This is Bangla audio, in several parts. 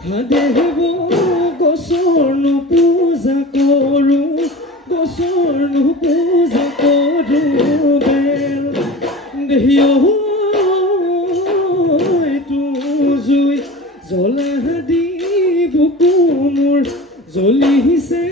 হাদেৱ গছৰনো পূজা কৰোঁ গছৰনো পূজা কৰোঁ বেল। দেহিও এইটো জুই জ্বলা দি বুকু মোৰ জ্বলিছে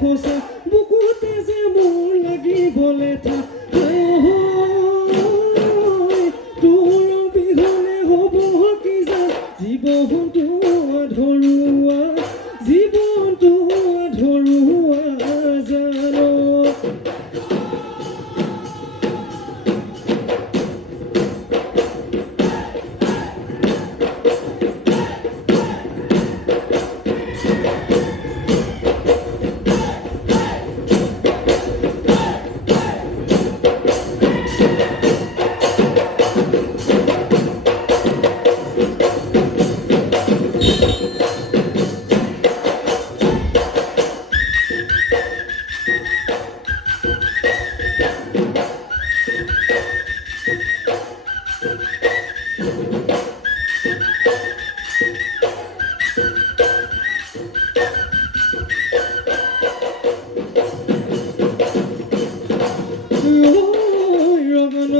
খোচা বুকুতে যে মোৰ লাগিবলে থাক তোৰ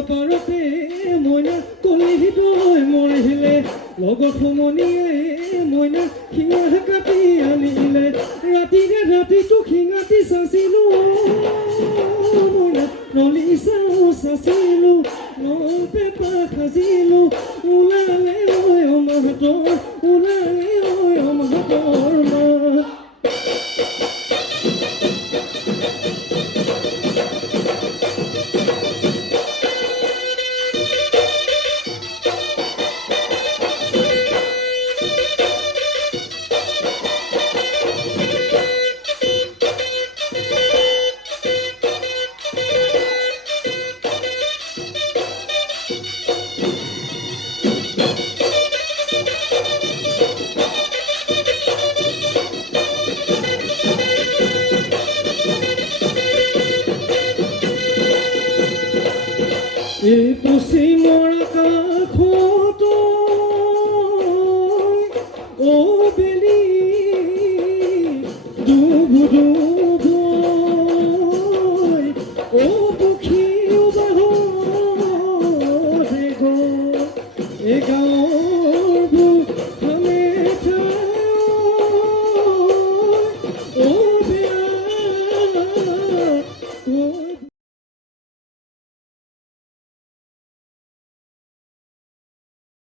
পাৰতে মইনা কলিহিতৈ মৰিলে লগত সমনীয়ে মইনা শিঙা কাটি আনিলে ৰাতিৰে ৰাতিটো শিঙাটি চাচিলো মইনা নলি চাও চাচিলো নল পেপা সাজিলো ওলালে ঐ মাহঁতৰ ওলালে ঐ মাহঁতৰ মা ਤੁਸੀਂ ਮੁਲਕਾ ਖੋ